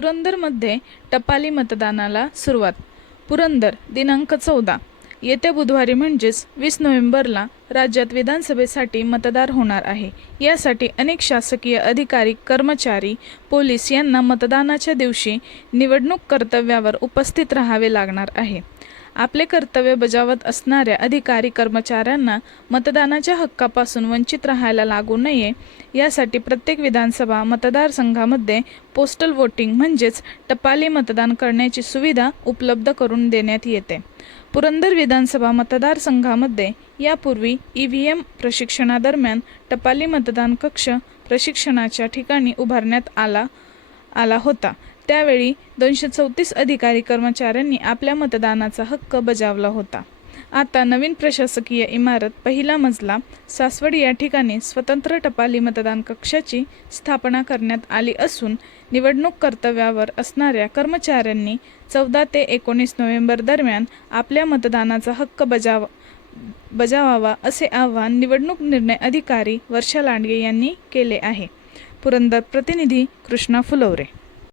पुरंदरमध्ये टपाली मतदानाला सुरुवात. पुरंदर दिनांक चौदा. येत्या बुधवारी म्हणजेच वीस नोव्हेंबरला राज्यात विधानसभेसाठी मतदार होणार आहे. यासाठी अनेक शासकीय अधिकारी कर्मचारी पोलीस यांना मतदानाच्या दिवशी निवडणूक कर्तव्यावर उपस्थित राहावे लागणार आहे. आपले कर्तव्य बजावत असणाऱ्या अधिकारी कर्मचाऱ्यांना मतदानाच्या हक्कापासून वंचित राहायला लागू नये. यासाठी प्रत्येक विधानसभा मतदारसंघामध्ये पोस्टल वोटिंग म्हणजेच टपाली मतदान करण्याची सुविधा उपलब्ध करून देण्यात येते. पुरंदर विधानसभा मतदारसंघामध्ये यापूर्वी ई व्ही एम प्रशिक्षणादरम्यान टपाली मतदान कक्ष प्रशिक्षणाच्या ठिकाणी उभारण्यात आला आला होता. त्यावेळी दोनशे चौतीस अधिकारी कर्मचाऱ्यांनी आपल्या मतदानाचा हक्क बजावला होता. आता नवीन प्रशासकीय इमारत पहिला मजला सासवड या ठिकाणी स्वतंत्र टपाली मतदान कक्षाची स्थापना करण्यात आली असून निवडणूक कर्तव्यावर असणाऱ्या कर्मचाऱ्यांनी चौदा ते एकोणीस नोव्हेंबर दरम्यान आपल्या मतदानाचा हक्क बजाव बजावावा असे आवाहन निवडणूक निर्णय अधिकारी वर्षा लांडगे यांनी केले आहे. पुरंदर प्रतिनिधी कृष्णा फुलवरे